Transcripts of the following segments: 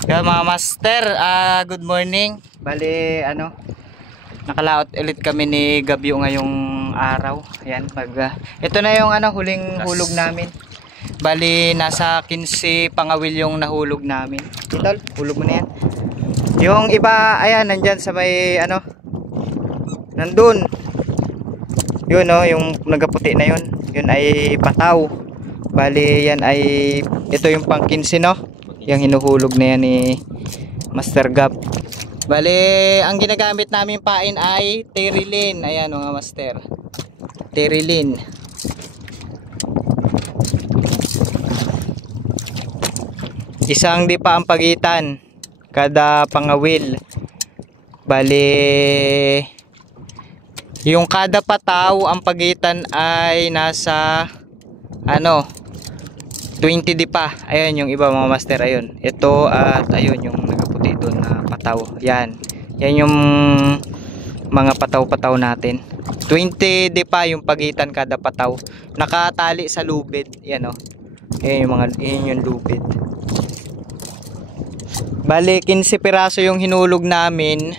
Kaya mga master, good morning. Bali, nakalaot ulit kami ni Gabyo ngayong araw. Ayan, ito na yung huling hulog namin. Bali, nasa 15 pangawil yung nahulog namin. Tol, hulog mo na yan. Yung iba, ayan, nandyan sa may, nandun. Yun, yung nagaputi na yun. Yun ay pataw. Bali, yan ay, ito yung pang 15, no? Yung hinuhulog na yan ni Master Gab. Bali, ang ginagamit namin pain ay Terilin. Ayan mga master, Terilin. Isang dipa ang pagitan kada pangawil. Bali, yung kada pataw ang pagitan ay nasa 20 dipa. Ayun yung iba mga master, ayun. Ito at ayun yung nagaputi doon na pataw. Yan. Yan yung mga pataw-pataw natin. 20 dipa yung pagitan kada pataw. Nakatali sa lubid. Yan Yan yung lubid. Bali 15 piraso yung hinulog namin.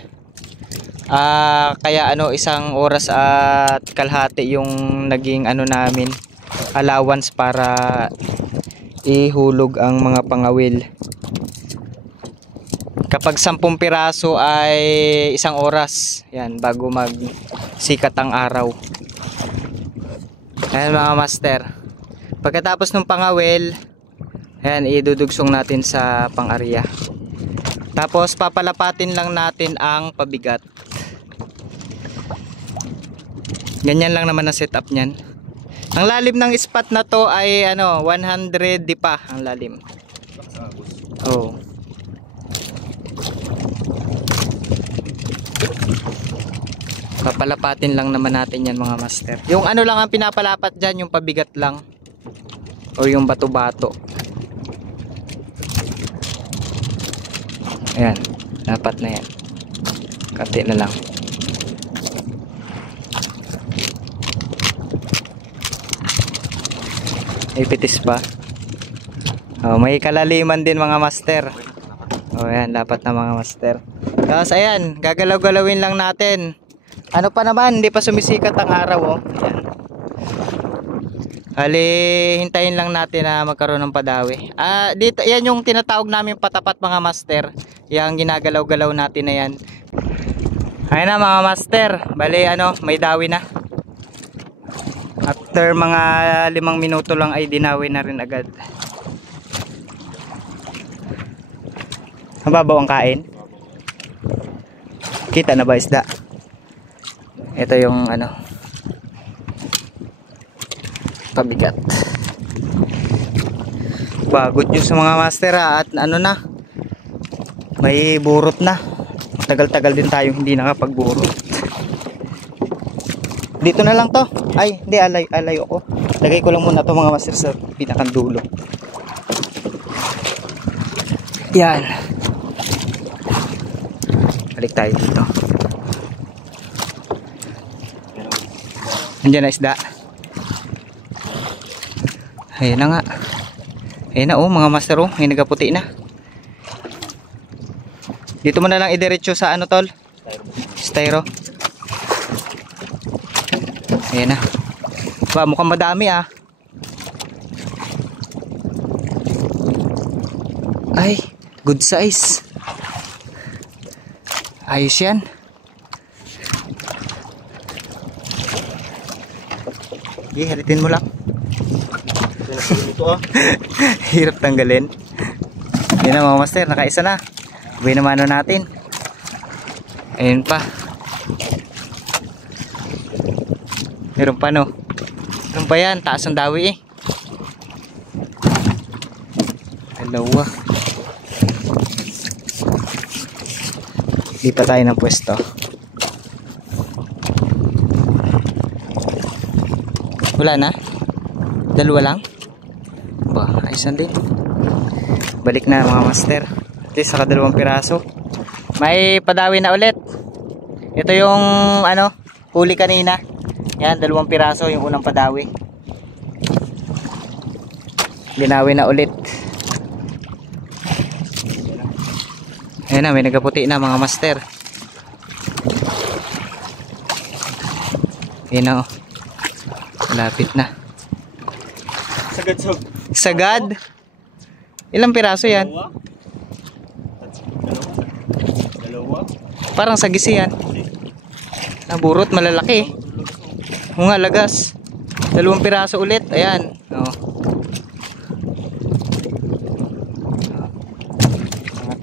Kaya isang oras at kalahati yung naging namin allowance para ihulog ang mga pangawil. Kapag 10 piraso ay isang oras yan bago magsikat ang araw. Ayan mga master, pagkatapos ng pangawil, ayan, idudugsong natin sa pang-arya. Tapos papalapatin lang natin ang pabigat. Ganyan lang naman ang setup nyan. Ang lalim ng spot na to ay 100 dipa ang lalim. Oh. Papalapatin lang naman natin yan mga master. Yung lang ang pinapalapat dyan, yung pabigat lang. O yung bato-bato. Ayan, dapat na yan. Kati na lang. Ipitis pa. May kalaliman din mga master. Ayan, dapat na mga master. Tapos ayan, gagalaw-galawin lang natin. Ano pa naman, hindi pa sumisikat ang araw. Ayan. Hali, hintayin lang natin na magkaroon ng padawi. Dito, yan yung tinatawag namin patapat mga master. Yang ginagalaw-galaw natin na yan. Ayan na mga master. Bali, may dawi na. After mga 5 minuto lang ay dinawi na rin agad. Mababaw ang kain. Kita na ba isda? Ito yung pabigat. Good news sa mga master at na may burot na. Tagal-tagal din tayo hindi nakapagburot. Dito na lang to. Ay, hindi, alay ako. Lagay ko lang muna to mga master sa pinakang dulo. Yan. Balik tayo dito. Nandiyan na isda. Ayan na nga. Ayan na mga master may nagaputi na. Dito mo na lang idiretso sa tol? Styro. Ayan na. Mukhang madami Ay, good size. Ayos yan. Haritin mo lang. Hirap tanggalin. Yan na mga master, nakaisa na. Buhay naman natin. Ayun pa. Meron pa Meron pa yan, taas ang dawi Dalawa. Lipat tayo ng pwesto. Wala na? Dalawa lang? Ayos na din. Balik na mga master. At least saka 2 piraso. May padawi na ulit. Ito yung huli kanina. Yan, 2 piraso yung unang padawi. Binawi na ulit. Ayan na, may nagaputi na mga master. Ayan na, oh. Malapit na. Sagad. Sagad? Ilang piraso yan? Dalawa. Parang sagisi yan. Naburot, malalaki. O nga, lagas. 2 piraso ulit. Ayan. Oh.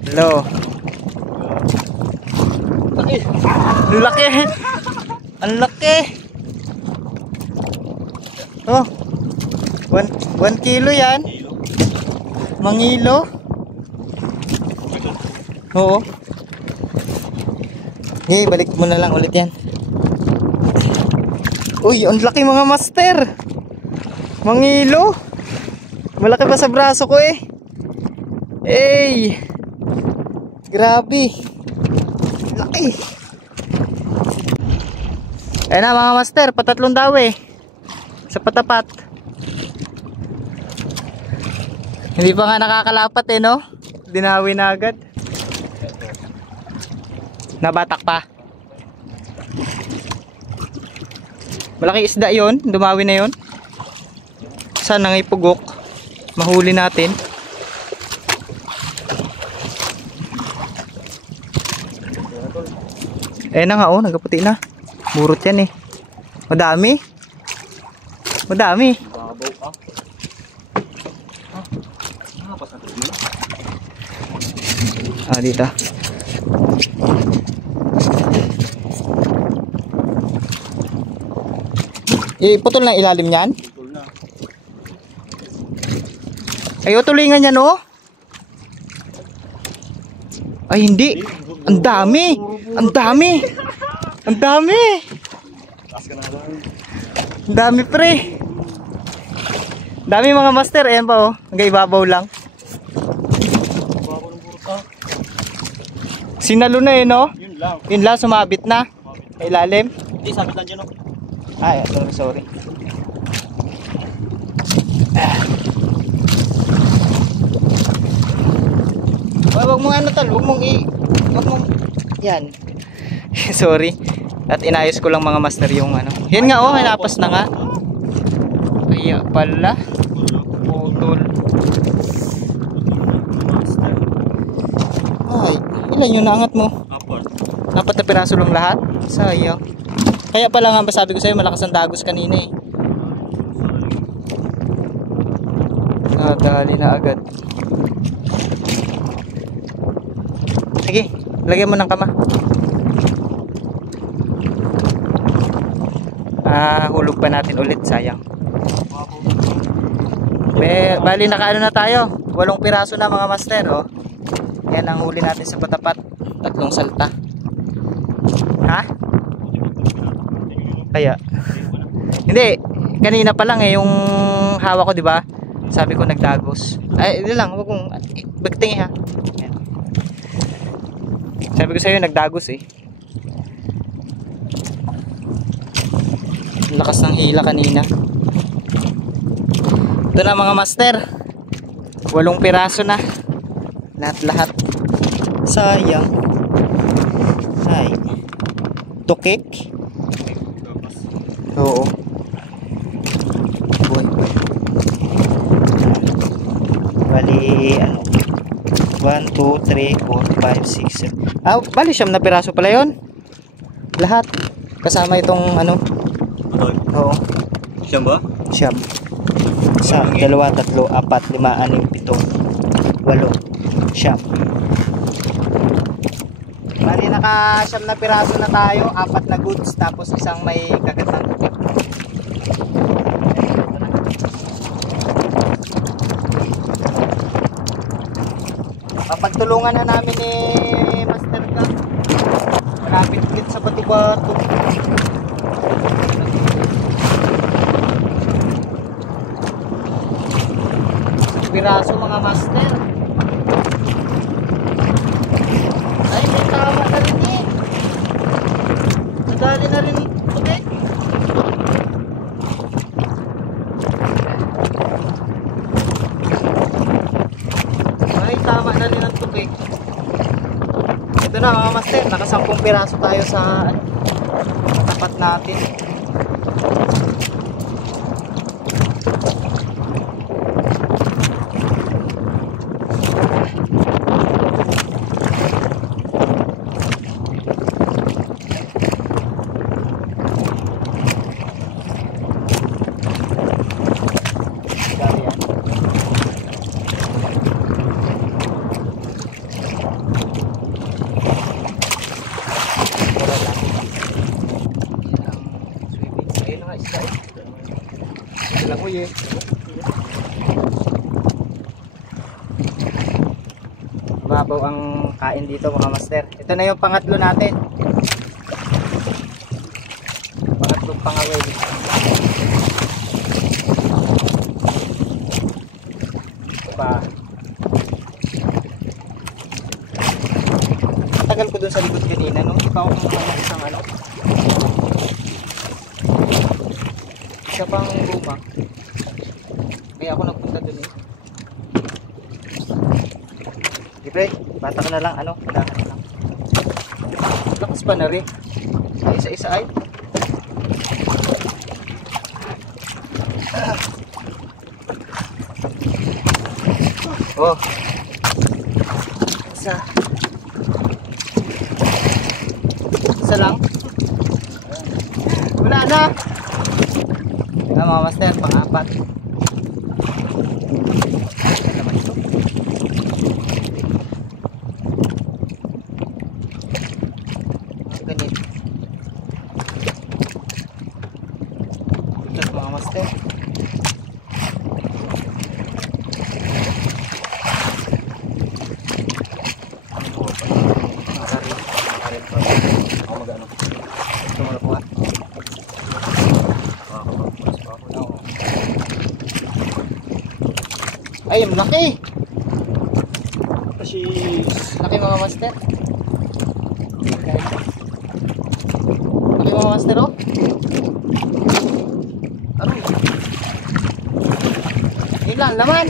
Tatlo. Ang laki. Ang laki. Oh. 1 kilo yan. Mangilo. Oo. Okay, balik mo na lang ulit yan. Uy, ang laki mga master. Mangilo. Malaki pa sa braso ko eh. Ey. Grabe. Laki. Ayan na mga master, patatlong daw eh. Sa patapat. Hindi pa nga nakakalapat eh, no? Dinawi na agad. Nabatak pa. Malaki isda yon, dumawi na yon. Sana nga ipugok. Mahuli natin. Eh na nga oh, nagaputi na. Burot yan eh. Madami. Madami. Ah, dito. Iputol na ilalim niyan. Ay, tulingan yan oh. Ay, hindi. Ang dami. Ang dami. Ang dami. Ang dami pre. Dami mga master. Ayan pa oh. Hanggang ibabaw lang. Sinalo na eh no? Yun lang. Yun lang, sumabit na. Ilalim. Hindi, sabit lang dyan oh. Ay, sorry. Wag mong ano tol, wag mong yan. Sorry. At inayos ko lang mga master yung ano. Yan nga oh, napas na nga. Kaya pala. Putol. Ay, ilan yung naangat mo? 4 na piraso lang lahat? Sayang. Kaya pala nga sabi ko sa'yo malakas ang dagos kanina eh. Nadali na agad. Sige, lagyan mo ng kama. Hulog pa natin ulit, sayang. Bali nakaano na tayo. 8 piraso na mga master oh. Yan ang huli natin sa patapat. 3 salta. Ha? Kaya hindi, kanina pa lang eh yung hawak ko, di ba? Sabi ko nagdagos. Ay, hindi lang, wag mong bagtingi ha. Ayan. Sabi ko sa iyo nagdagos eh. Lakas ng hila kanina. Ito na mga master. 8 piraso na. Lahat-lahat. Sayang. Ay. Tukik. Oo. Boy. Bali, ano? 1, 2, 3, 4, 5, 6, 7. Ah, bali 9 na piraso pala yun. Lahat. Kasama itong ano. Oo. Siyam ba? Siyam. 1, 2, 3, 4, 5, 6, 7, 8, siyam. Bali naka 9 na piraso na tayo. 4 na goods. Tapos isang may kagatang. Papagtulungan na namin ni Master ka. Malapit ulit sa bato-bato. Piraso mga master. Ay, may tama na rin eh. Nadali na rin. Okay. Ay, tama na rin ang tubig. na mga master, naka 10 piraso tayo sa ano, tapat natin. Dali yan. Wala lang. Ayun nga isda. Wala ko yun. Mababaw ang kain dito mga master. Ito na yung pangatlo natin. Pangatlong pangawin. Ito pa. Tagal ko dun sa likod kanina, no? Hindi pa ako kumuha ng isang ano. Isa pang guma. Kaya ako nagpunta dun eh. Di pre, bata ka na lang, ano? Dahan lang. Lakas pa na rin. Isa-isa ay. Oh. Isa. Isa lang. Wala na. Mga master, pang-apat. Ano naman ito? Ganit. Bigat mga master. Ay, ang laki! Kasi Laki mga master. Laki mga master, oh. Aroy. Ilan laman?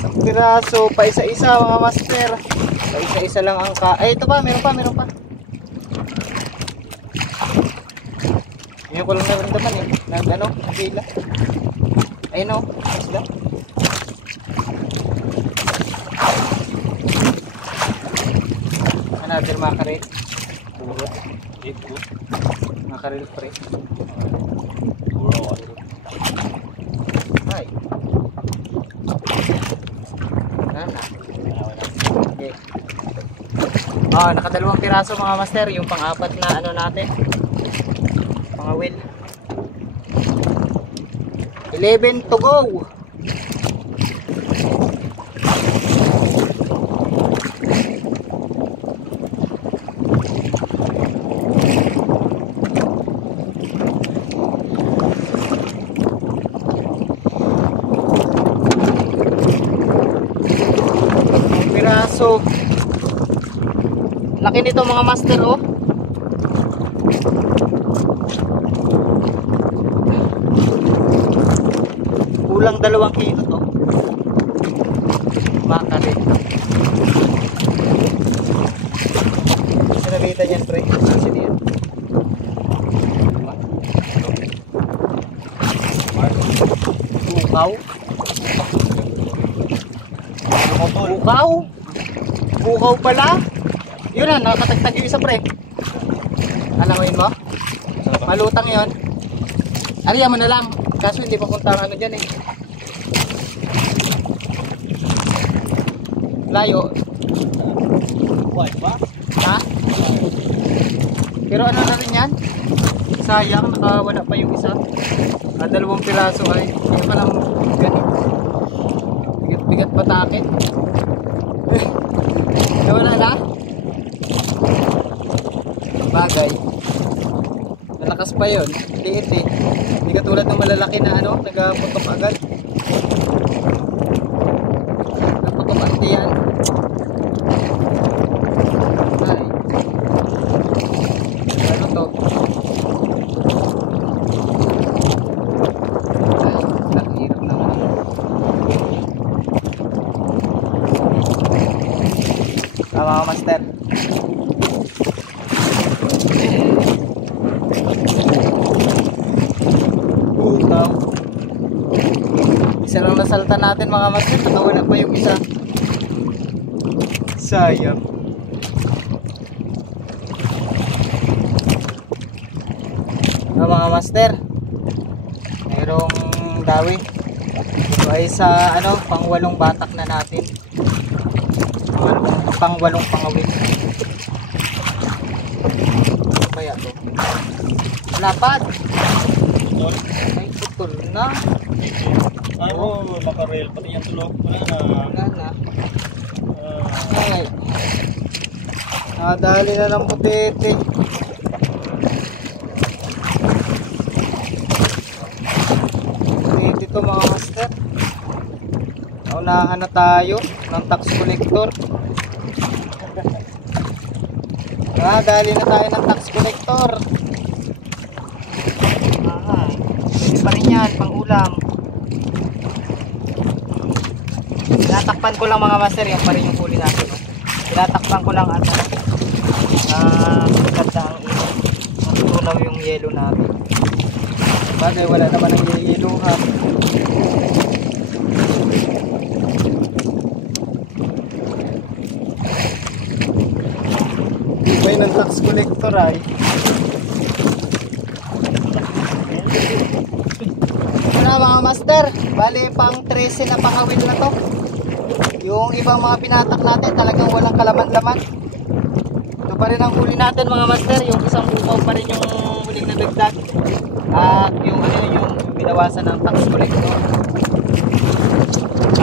Isang piraso, pa isa-isa mga master. Pa isa-isa lang ang ay, ito pa, meron pa. Yun ko lang naman eh. Nag-ano, nag-ila. Ayun o, isla. Another makarel. puro. Ito. Makarel pre. Puro. Ay. Nana. Okay. Oh, nakadalawang piraso mga master. Yung pang-apat na ano natin. Pangawil. 11 to go. Piraso. Laki nito mga master, oh. Kulang 2 kilo to. Makare. Sinabita niyan pre. Kasi diyan. Bukaw. Bukaw. Bukaw pala. Yun na, nakatagtag yung isa pre. Alamin mo? Malutang yon. Ariya mo na lang. Kaso hindi pa punta ang ano dyan eh. Layo. White ba? Ha? Pero ano na rin yan? Sayang, nakawala pa yung isa. 2 piraso ay. Hindi pa lang ganit. Bigat-bigat patake. Nawala na? Bagay. Nalakas pa yun. Liit eh. Hindi katulad ng malalaki na ano, nagputok agad. Naputok agad yan. Ay. Ano to? Hirap naman. Mga master. Bukaw. Isa lang nasalta natin mga master, nakawala pa yung isa. Sayang. Mga master, mayroong dawi. Ito ay sa ano, pangwalong batak na natin. Pangwalong pangawin. Ano kaya to? Lapad. Ay, putol na. Ay, oh, nakarel pati yung tulog. Wala na. Wala na. Ay. Nadali na ng putete. Dito mga master, naunahan na tayo ng tax collector. Dali na tayo ng tax collector. Pwede pa rin yan, pang ulam. Tinatakpan ko lang mga master, yan pa rin yung huli natin. Tinatakpan ko lang at ganda ang init. Matutunaw yung yelo natin. Bagay wala naman ang yeluhan. Ibay ng tax collector ay. Ano mga master, bali pang 13 na pangawil na to. Yung ibang mga pinatak natin talagang walang kalaman-laman. Ito pa rin ang huli natin mga master, yung isang bukaw pa rin yung huling nadagdag. At yung ano yung binawasan ng tax collector.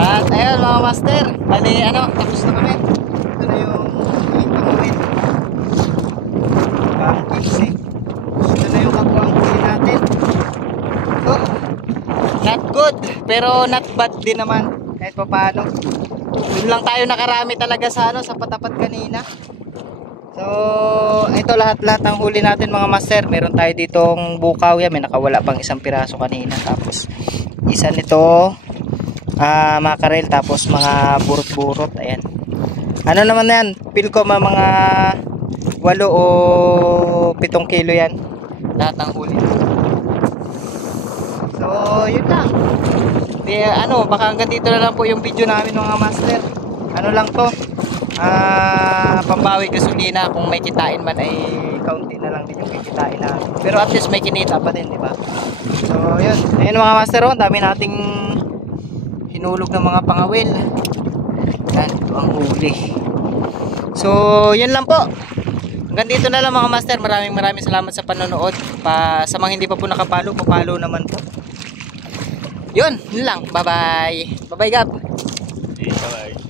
At ayun mga master, bali ano, tapos na kami. Ito na yung huling pangawil. Pang 15. Ito na yung kakuang huli natin. Oh, not good, pero not bad din naman. Kahit pa paano. Doon lang tayo nakarami talaga sa ano, sa patapat kanina. So, ito lahat-lahat ng huli natin mga master. Meron tayo ditong bukaw yan. May nakawala pang isang piraso kanina. Tapos, isa nito makarel. Tapos, mga burot-burot. Ayan. Ano naman yan? Feel ko mga 8 o 7 kilo yan. Lahat ng huli. So, yun lang. Di, ano, baka hanggang dito na lang po yung video namin mga master. Ano lang to? Pambawi gasolina, kung may kitain man ay kaunti na lang din yung kikitain na. Pero at least may kinita pa din, di ba? So, yun. Ayun mga master, oh, dami nating hinulog ng mga pangawil. Yan, ito ang huli. So, yun lang po. Hanggang dito na lang mga master. Maraming salamat sa panonood. Sa mga hindi pa po nakapalo, papalo naman po. Yun lang. Bye-bye. Bye-bye, Gab. Bye-bye.